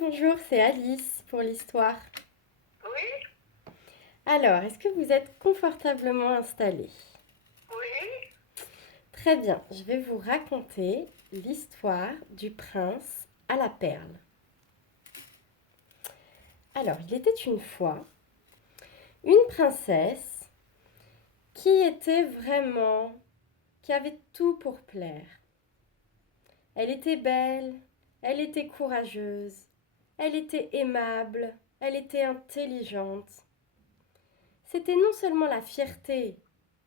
bonjour, c'est Alice pour l'histoire. Oui, Alors, est-ce que vous êtes confortablement installé? oui, Très bien, je vais vous raconter l'histoire du prince à la perle. Alors, il était une fois une princesse qui avait tout pour plaire. Elle était belle, elle était courageuse, elle était aimable, elle était intelligente. C'était non seulement la fierté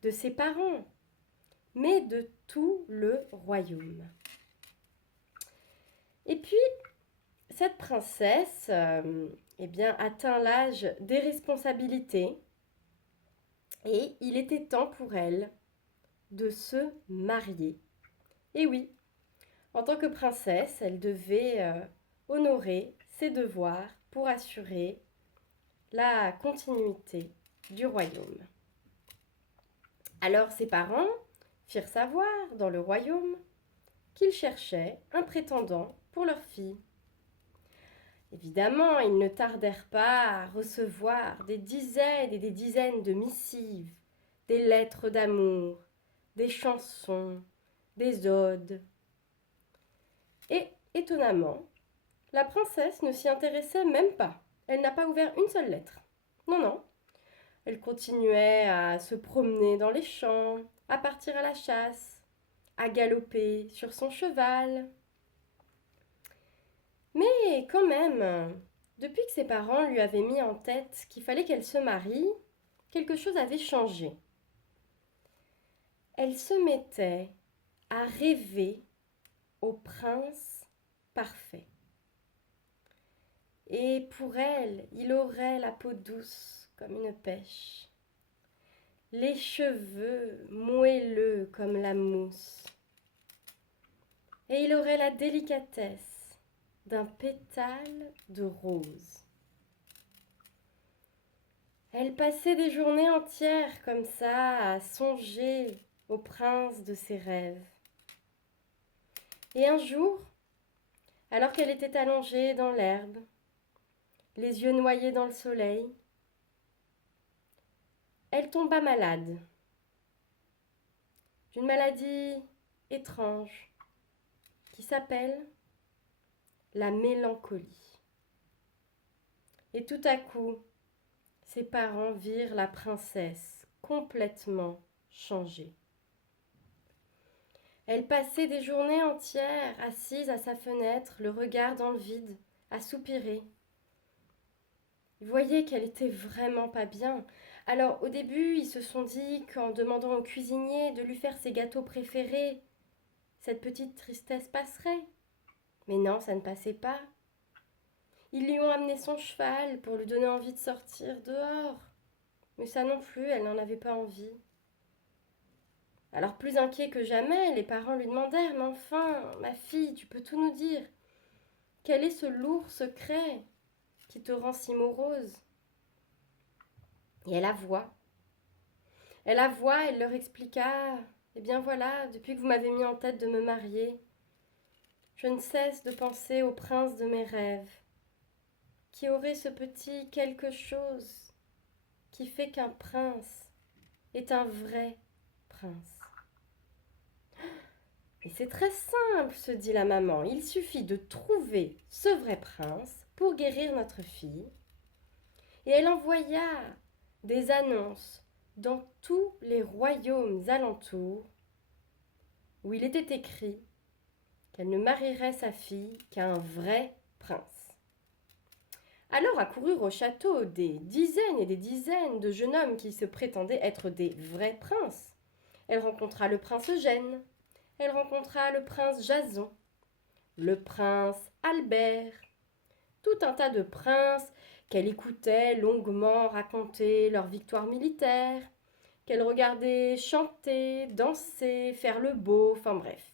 de ses parents, mais de tout le royaume. Et puis, cette princesse atteint l'âge des responsabilités et il était temps pour elle de se marier. Et oui, en tant que princesse, elle devait honorer ses devoirs pour assurer la continuité du royaume. Alors ses parents firent savoir dans le royaume qu'ils cherchaient un prétendant pour leur fille. Évidemment, ils ne tardèrent pas à recevoir des dizaines et des dizaines de missives, des lettres d'amour, des chansons, des odes. Et, étonnamment, la princesse ne s'y intéressait même pas. Elle n'a pas ouvert une seule lettre. Non, non. Elle continuait à se promener dans les champs, à partir à la chasse, à galoper sur son cheval. Mais quand même, depuis que ses parents lui avaient mis en tête qu'il fallait qu'elle se marie, quelque chose avait changé. Elle se mettait à rêver au prince parfait. Et pour elle, il aurait la peau douce comme une pêche, les cheveux moelleux comme la mousse, et il aurait la délicatesse d'un pétale de rose. Elle passait des journées entières comme ça à songer au prince de ses rêves. Et un jour, alors qu'elle était allongée dans l'herbe, les yeux noyés dans le soleil, elle tomba malade, d'une maladie étrange qui s'appelle la mélancolie. Et tout à coup, ses parents virent la princesse complètement changée. Elle passait des journées entières assise à sa fenêtre, le regard dans le vide, à soupirer. Ils voyaient qu'elle était vraiment pas bien. Alors au début, ils se sont dit qu'en demandant au cuisinier de lui faire ses gâteaux préférés, cette petite tristesse passerait. Mais non, ça ne passait pas. Ils lui ont amené son cheval pour lui donner envie de sortir dehors. Mais ça non plus, elle n'en avait pas envie. Alors plus inquiets que jamais, les parents lui demandèrent: Mais enfin, ma fille, tu peux tout nous dire. Quel est ce lourd secret qui te rend si morose? Et elle avoua. Elle leur expliqua: Eh bien voilà, depuis que vous m'avez mis en tête de me marier, je ne cesse de penser au prince de mes rêves, qui aurait ce petit quelque chose qui fait qu'un prince est un vrai prince. Et c'est très simple, se dit la maman. Il suffit de trouver ce vrai prince pour guérir notre fille. Et elle envoya des annonces dans tous les royaumes alentours où il était écrit qu'elle ne marierait sa fille qu'à un vrai prince. Alors accoururent au château des dizaines et des dizaines de jeunes hommes qui se prétendaient être des vrais princes. Elle rencontra le prince Eugène, elle rencontra le prince Jason, le prince Albert, tout un tas de princes qu'elle écoutait longuement raconter leurs victoires militaires, qu'elle regardait chanter, danser, faire le beau, enfin bref.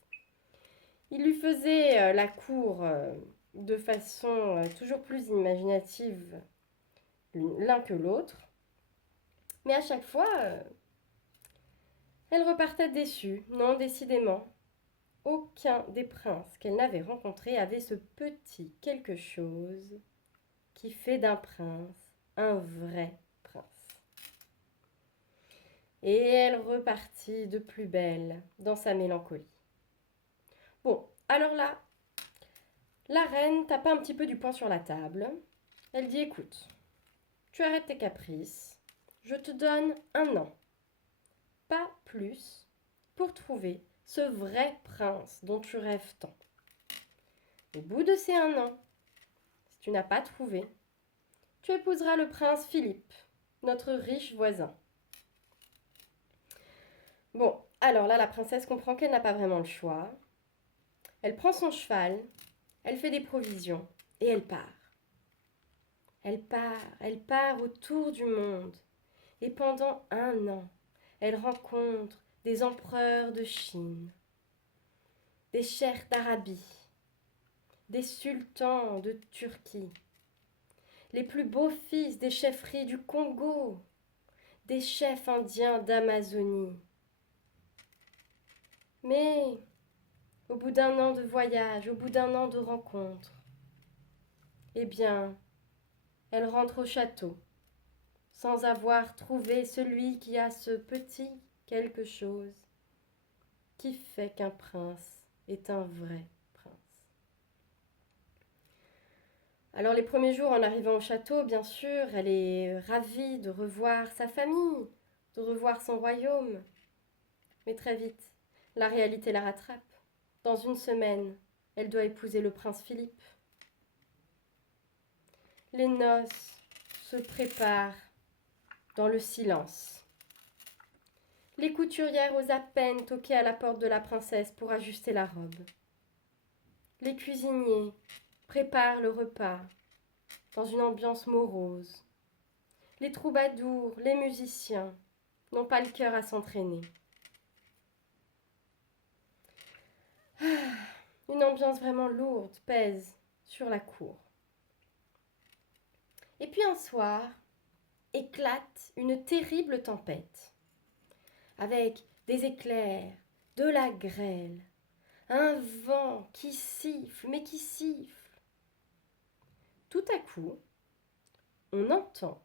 Ils lui faisaient la cour de façon toujours plus imaginative l'un que l'autre, mais à chaque fois, elle repartait déçue, non, décidément. aucun des princes qu'elle n'avait rencontrés avait ce petit quelque chose qui fait d'un prince un vrai prince. Et elle repartit de plus belle dans sa mélancolie. Bon, alors là, la reine tapa un petit peu du poing sur la table. Elle dit, écoute, tu arrêtes tes caprices, je te donne 1 an, pas plus, pour trouver ce vrai prince dont tu rêves tant. Au bout de ces 1 an, si tu n'as pas trouvé, tu épouseras le prince Philippe, notre riche voisin. Bon, alors là, la princesse comprend qu'elle n'a pas vraiment le choix. Elle prend son cheval, elle fait des provisions et elle part. Elle part autour du monde. Et pendant 1 an, elle rencontre des empereurs de Chine, des cheikhs d'Arabie, des sultans de Turquie, les plus beaux fils des chefferies du Congo, des chefs indiens d'Amazonie. Mais au bout d'1 an de voyage, au bout d'1 an de rencontre, eh bien, elle rentre au château sans avoir trouvé celui qui a ce petit quelque chose qui fait qu'un prince est un vrai prince. Alors les premiers jours en arrivant au château, bien sûr, elle est ravie de revoir sa famille, de revoir son royaume. Mais très vite, la réalité la rattrape. Dans 1 semaine, elle doit épouser le prince Philippe. Les noces se préparent dans le silence. Les couturières osent à peine toquer à la porte de la princesse pour ajuster la robe. Les cuisiniers préparent le repas dans une ambiance morose. Les troubadours, les musiciens n'ont pas le cœur à s'entraîner. Une ambiance vraiment lourde pèse sur la cour. Et puis un soir, éclate une terrible tempête, avec des éclairs, de la grêle, un vent qui siffle, mais qui siffle. Tout à coup, on entend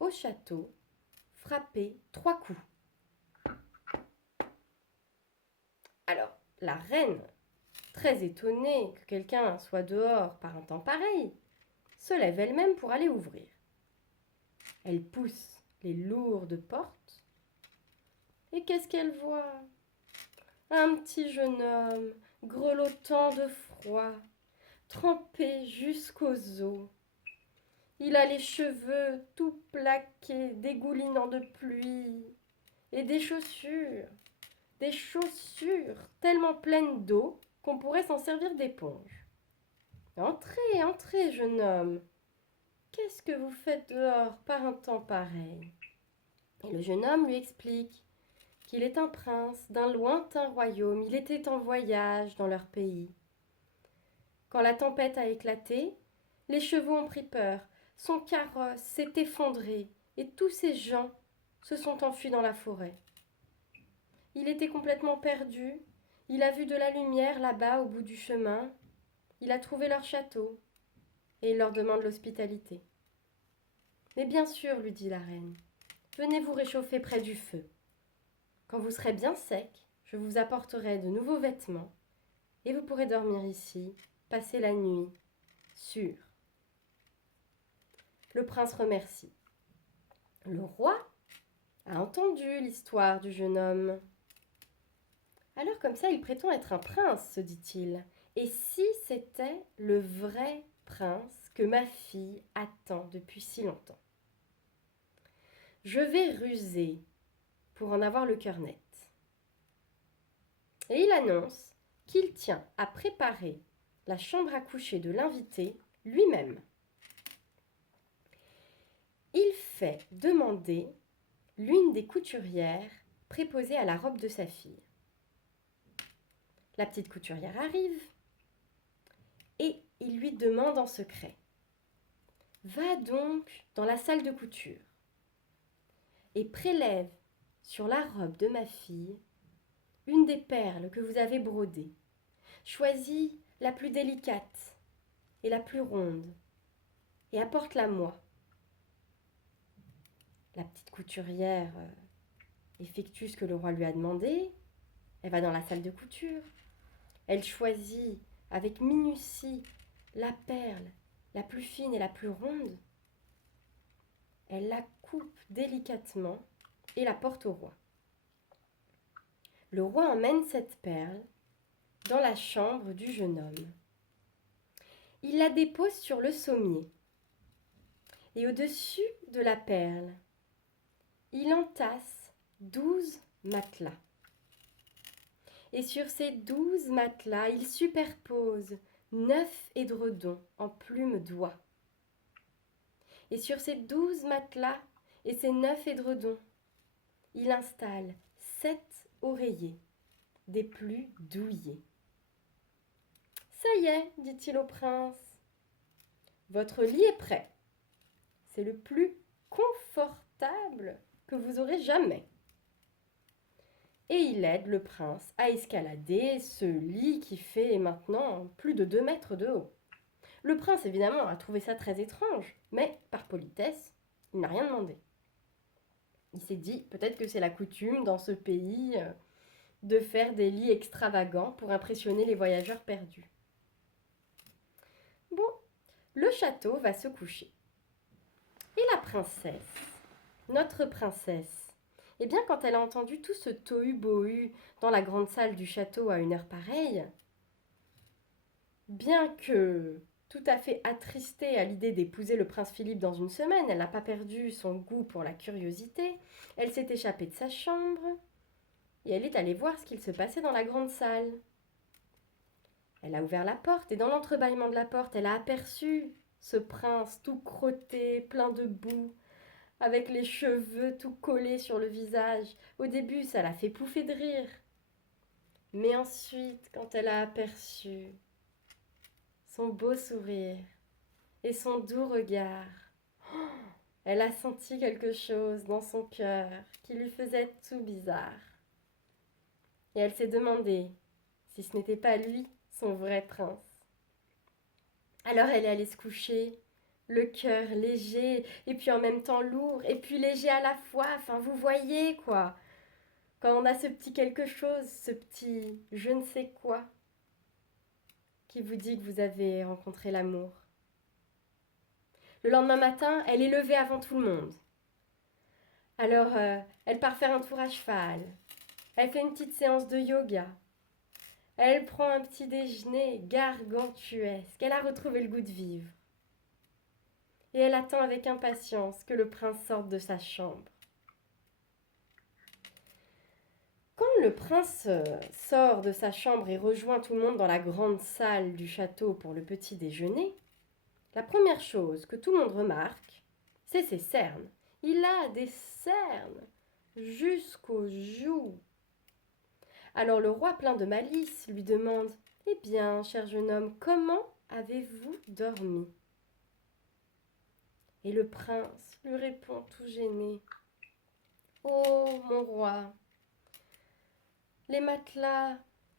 au château frapper 3 coups. Alors, la reine, très étonnée que quelqu'un soit dehors par un temps pareil, se lève elle-même pour aller ouvrir. Elle pousse les lourdes portes. Et qu'est-ce qu'elle voit? Un petit jeune homme, grelottant de froid, trempé jusqu'aux os. Il a les cheveux tout plaqués, dégoulinant de pluie, et des chaussures tellement pleines d'eau qu'on pourrait s'en servir d'éponge. Entrez, entrez, jeune homme. Qu'est-ce que vous faites dehors par un temps pareil? Et le jeune homme lui explique qu'il est un prince d'un lointain royaume. Il était en voyage dans leur pays. Quand la tempête a éclaté, les chevaux ont pris peur. Son carrosse s'est effondré et tous ces gens se sont enfuis dans la forêt. Il était complètement perdu. Il a vu de la lumière là-bas au bout du chemin. Il a trouvé leur château et il leur demande l'hospitalité. Mais bien sûr, lui dit la reine, venez vous réchauffer près du feu. Quand vous serez bien sec, je vous apporterai de nouveaux vêtements et vous pourrez dormir ici, passer la nuit, sûr. Le prince remercie. Le roi a entendu l'histoire du jeune homme. Alors comme ça, il prétend être un prince, se dit-il. Et si c'était le vrai prince que ma fille attend depuis si longtemps? Je vais ruser pour en avoir le cœur net. Et il annonce qu'il tient à préparer la chambre à coucher de l'invité lui-même. Il fait demander l'une des couturières préposées à la robe de sa fille. La petite couturière arrive et il lui demande en secret: va donc dans la salle de couture et prélève sur la robe de ma fille une des perles que vous avez brodées. Choisis la plus délicate et la plus ronde et apporte-la-moi. La petite couturière effectue ce que le roi lui a demandé. Elle va dans la salle de couture. Elle choisit avec minutie la perle la plus fine et la plus ronde. Elle la coupe délicatement et la porte au roi. Le roi emmène cette perle dans la chambre du jeune homme. Il la dépose sur le sommier. Et au-dessus de la perle, il entasse 12 matelas. Et sur ces 12 matelas, il superpose 9 édredons en plumes d'oie. Et sur ces 12 matelas et ces 9 édredons, il installe 7 oreillers, des plus douillés. « Ça y est, dit-il au prince, votre lit est prêt. C'est le plus confortable que vous aurez jamais. » Et il aide le prince à escalader ce lit qui fait maintenant plus de 2 mètres de haut. Le prince, évidemment, a trouvé ça très étrange, mais par politesse, il n'a rien demandé. Il s'est dit, peut-être que c'est la coutume dans ce pays de faire des lits extravagants pour impressionner les voyageurs perdus. Bon, le château va se coucher. Et la princesse, notre princesse, eh bien, quand elle a entendu tout ce tohu-bohu dans la grande salle du château à une heure pareille, bien que tout à fait attristée à l'idée d'épouser le prince Philippe dans une semaine, elle n'a pas perdu son goût pour la curiosité, elle s'est échappée de sa chambre et elle est allée voir ce qu'il se passait dans la grande salle. Elle a ouvert la porte et dans l'entrebâillement de la porte, elle a aperçu ce prince tout crotté, plein de boue, avec les cheveux tout collés sur le visage. Au début, ça l'a fait pouffer de rire. Mais ensuite, quand elle a aperçu son beau sourire et son doux regard, elle a senti quelque chose dans son cœur qui lui faisait tout bizarre. Et elle s'est demandé si ce n'était pas lui, son vrai prince. Alors elle est allée se coucher, le cœur léger, et puis en même temps lourd, et puis léger à la fois, enfin vous voyez quoi. Quand on a ce petit quelque chose, ce petit je ne sais quoi, qui vous dit que vous avez rencontré l'amour. Le lendemain matin, elle est levée avant tout le monde. Alors, elle part faire un tour à cheval. Elle fait une petite séance de yoga. Elle prend un petit déjeuner gargantuesque. Elle a retrouvé le goût de vivre. Et elle attend avec impatience que le prince sorte de sa chambre. Quand le prince sort de sa chambre et rejoint tout le monde dans la grande salle du château pour le petit déjeuner, la première chose que tout le monde remarque, c'est ses cernes. Il a des cernes jusqu'aux joues. Alors le roi, plein de malice, lui demande « Eh bien, cher jeune homme, comment avez-vous dormi ?» Et le prince lui répond tout gêné « Oh, mon roi, les matelas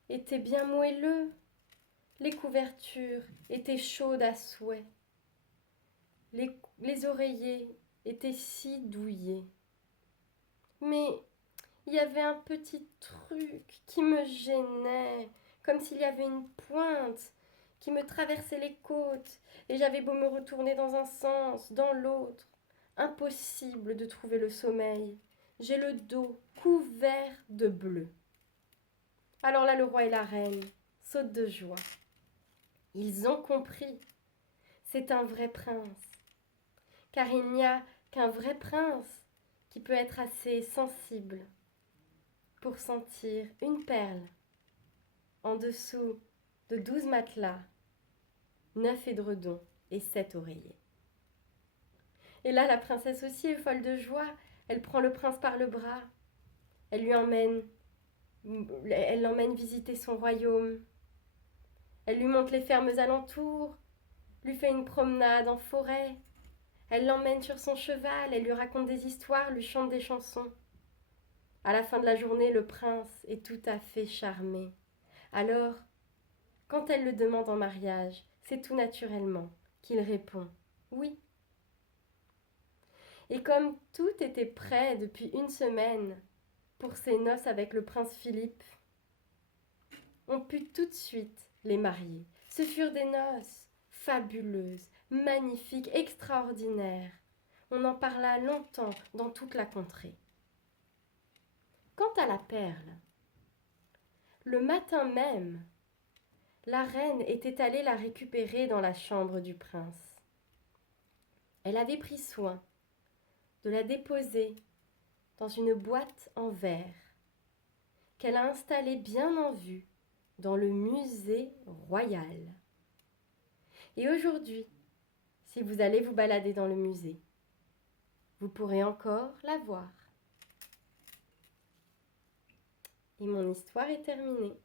étaient bien moelleux, les couvertures étaient chaudes à souhait, les oreillers étaient si douillés. Mais il y avait un petit truc qui me gênait, comme s'il y avait une pointe qui me traversait les côtes, et j'avais beau me retourner dans un sens, dans l'autre. Impossible de trouver le sommeil. J'ai le dos couvert de bleu. » Alors là, le roi et la reine sautent de joie. Ils ont compris. C'est un vrai prince. Car il n'y a qu'un vrai prince qui peut être assez sensible pour sentir une perle en dessous de 12 matelas, 9 édredons et 7 oreillers. Et là, la princesse aussi est folle de joie. Elle prend le prince par le bras. Elle l'emmène visiter son royaume. Elle lui montre les fermes alentours, lui fait une promenade en forêt. Elle l'emmène sur son cheval, elle lui raconte des histoires, lui chante des chansons. À la fin de la journée, le prince est tout à fait charmé. Alors, quand elle le demande en mariage, c'est tout naturellement qu'il répond « oui ». Et comme tout était prêt depuis une semaine pour ses noces avec le prince Philippe, on put tout de suite les marier. Ce furent des noces fabuleuses, magnifiques, extraordinaires. On en parla longtemps dans toute la contrée. Quant à la perle, le matin même, la reine était allée la récupérer dans la chambre du prince. Elle avait pris soin de la déposer dans une boîte en verre qu'elle a installée bien en vue dans le musée royal. Et aujourd'hui, si vous allez vous balader dans le musée, vous pourrez encore la voir. Et mon histoire est terminée.